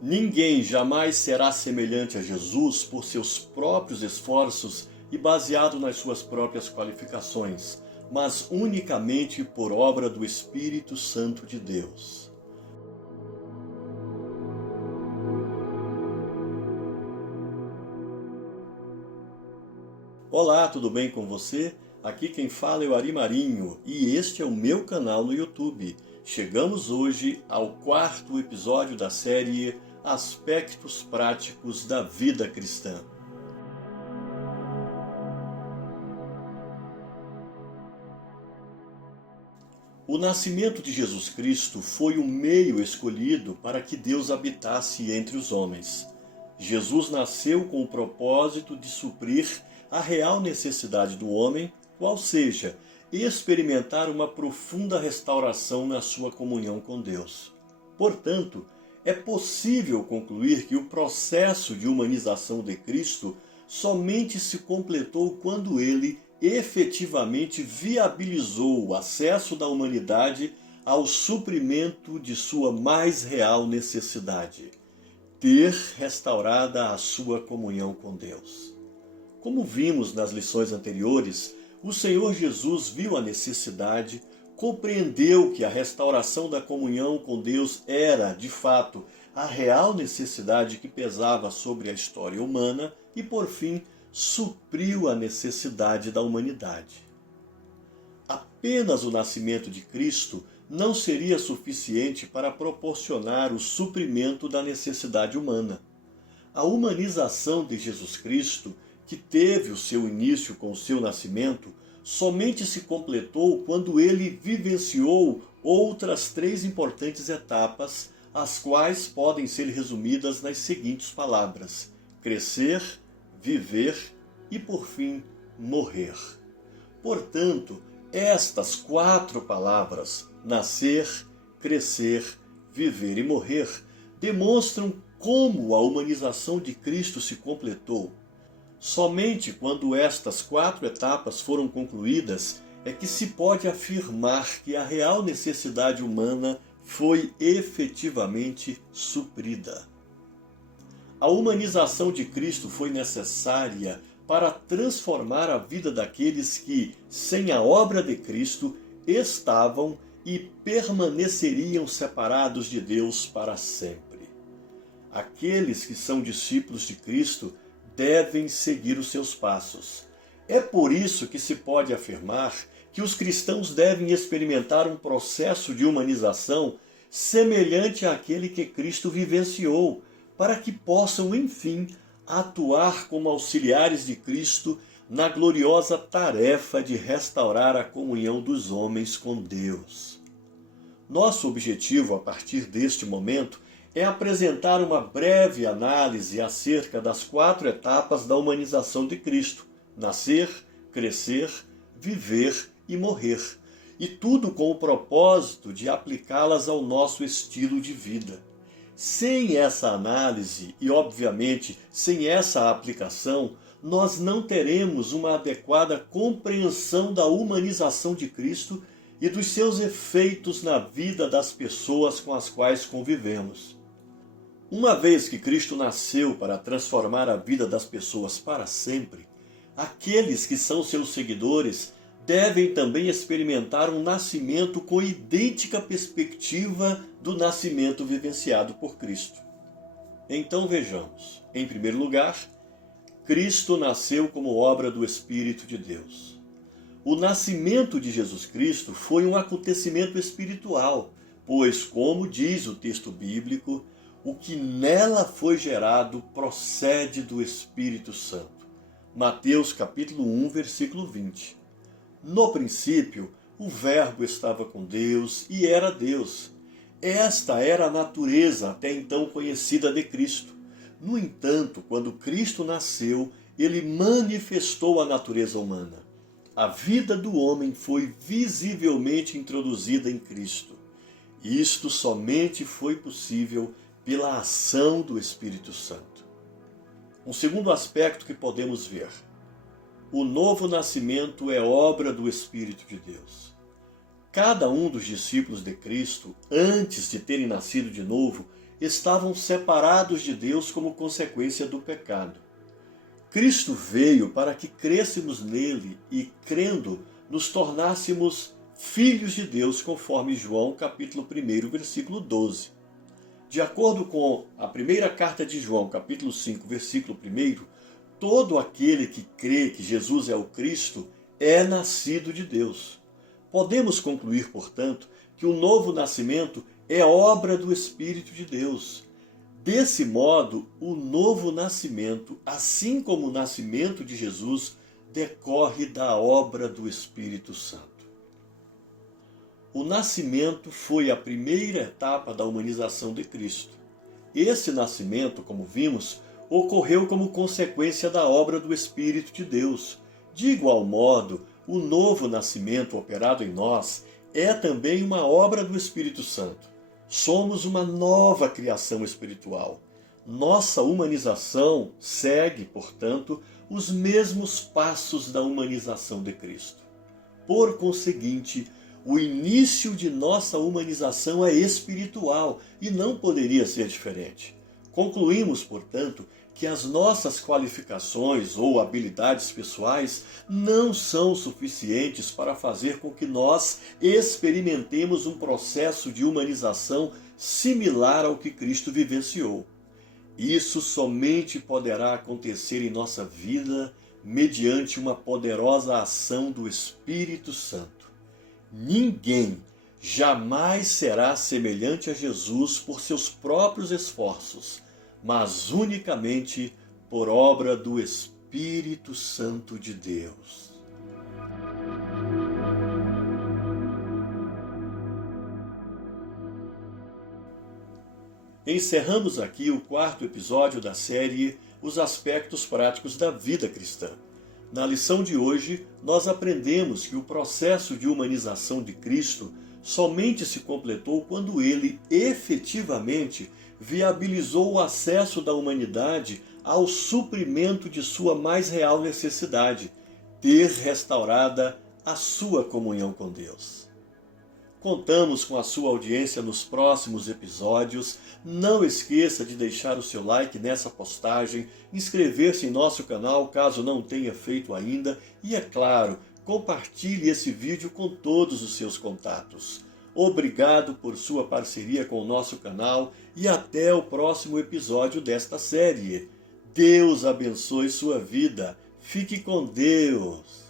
Ninguém jamais será semelhante a Jesus por seus próprios esforços e baseado nas suas próprias qualificações, mas unicamente por obra do Espírito Santo de Deus. Olá, tudo bem com você? Aqui quem fala é o Ari Marinho e este é o meu canal no YouTube. Chegamos hoje ao quarto episódio da série Aspectos Práticos da Vida Cristã. O nascimento de Jesus Cristo foi o meio escolhido para que Deus habitasse entre os homens. Jesus nasceu com o propósito de suprir a real necessidade do homem, qual seja, experimentar uma profunda restauração na sua comunhão com Deus. Portanto, é possível concluir que o processo de humanização de Cristo somente se completou quando ele efetivamente viabilizou o acesso da humanidade ao suprimento de sua mais real necessidade, ter restaurada a sua comunhão com Deus. Como vimos nas lições anteriores, o Senhor Jesus viu a necessidade, compreendeu que a restauração da comunhão com Deus era, de fato, a real necessidade que pesava sobre a história humana e, por fim, supriu a necessidade da humanidade. Apenas o nascimento de Cristo não seria suficiente para proporcionar o suprimento da necessidade humana. A humanização de Jesus Cristo, que teve o seu início com o seu nascimento, somente se completou quando ele vivenciou outras três importantes etapas, as quais podem ser resumidas nas seguintes palavras: crescer, viver e, por fim, morrer. Portanto, estas quatro palavras, nascer, crescer, viver e morrer, demonstram como a humanização de Cristo se completou. Somente quando estas quatro etapas foram concluídas é que se pode afirmar que a real necessidade humana foi efetivamente suprida. A humanização de Cristo foi necessária para transformar a vida daqueles que, sem a obra de Cristo, estavam e permaneceriam separados de Deus para sempre. Aqueles que são discípulos de Cristo devem seguir os seus passos. É por isso que se pode afirmar que os cristãos devem experimentar um processo de humanização semelhante àquele que Cristo vivenciou, para que possam, enfim, atuar como auxiliares de Cristo na gloriosa tarefa de restaurar a comunhão dos homens com Deus. Nosso objetivo, a partir deste momento, é apresentar uma breve análise acerca das quatro etapas da humanização de Cristo: nascer, crescer, viver e morrer, e tudo com o propósito de aplicá-las ao nosso estilo de vida. Sem essa análise e, obviamente, sem essa aplicação, nós não teremos uma adequada compreensão da humanização de Cristo e dos seus efeitos na vida das pessoas com as quais convivemos. Uma vez que Cristo nasceu para transformar a vida das pessoas para sempre, aqueles que são seus seguidores devem também experimentar um nascimento com idêntica perspectiva do nascimento vivenciado por Cristo. Então vejamos. Em primeiro lugar, Cristo nasceu como obra do Espírito de Deus. O nascimento de Jesus Cristo foi um acontecimento espiritual, pois, como diz o texto bíblico, o que nela foi gerado procede do Espírito Santo. Mateus capítulo 1, versículo 20. No princípio, o Verbo estava com Deus e era Deus. Esta era a natureza até então conhecida de Cristo. No entanto, quando Cristo nasceu, ele manifestou a natureza humana. A vida do homem foi visivelmente introduzida em Cristo. Isto somente foi possível pela ação do Espírito Santo. Um segundo aspecto que podemos ver: o novo nascimento é obra do Espírito de Deus. Cada um dos discípulos de Cristo, antes de terem nascido de novo, estavam separados de Deus como consequência do pecado. Cristo veio para que crêssemos nele e, crendo, nos tornássemos filhos de Deus, conforme João capítulo 1, versículo 12. De acordo com a primeira carta de João, capítulo 5, versículo 1, todo aquele que crê que Jesus é o Cristo é nascido de Deus. Podemos concluir, portanto, que o novo nascimento é obra do Espírito de Deus. Desse modo, o novo nascimento, assim como o nascimento de Jesus, decorre da obra do Espírito Santo. O nascimento foi a primeira etapa da humanização de Cristo. Esse nascimento, como vimos, ocorreu como consequência da obra do Espírito de Deus. De igual modo, o novo nascimento operado em nós é também uma obra do Espírito Santo. Somos uma nova criação espiritual. Nossa humanização segue, portanto, os mesmos passos da humanização de Cristo. Por conseguinte, o início de nossa humanização é espiritual e não poderia ser diferente. Concluímos, portanto, que as nossas qualificações ou habilidades pessoais não são suficientes para fazer com que nós experimentemos um processo de humanização similar ao que Cristo vivenciou. Isso somente poderá acontecer em nossa vida mediante uma poderosa ação do Espírito Santo. Ninguém jamais será semelhante a Jesus por seus próprios esforços, mas unicamente por obra do Espírito Santo de Deus. Encerramos aqui o 4º episódio da série Os Aspectos Práticos da Vida Cristã. Na lição de hoje, nós aprendemos que o processo de humanização de Cristo somente se completou quando ele efetivamente viabilizou o acesso da humanidade ao suprimento de sua mais real necessidade, ter restaurada a sua comunhão com Deus. Contamos com a sua audiência nos próximos episódios. Não esqueça de deixar o seu like nessa postagem, inscrever-se em nosso canal caso não tenha feito ainda e, é claro, compartilhe esse vídeo com todos os seus contatos. Obrigado por sua parceria com o nosso canal e até o próximo episódio desta série. Deus abençoe sua vida. Fique com Deus.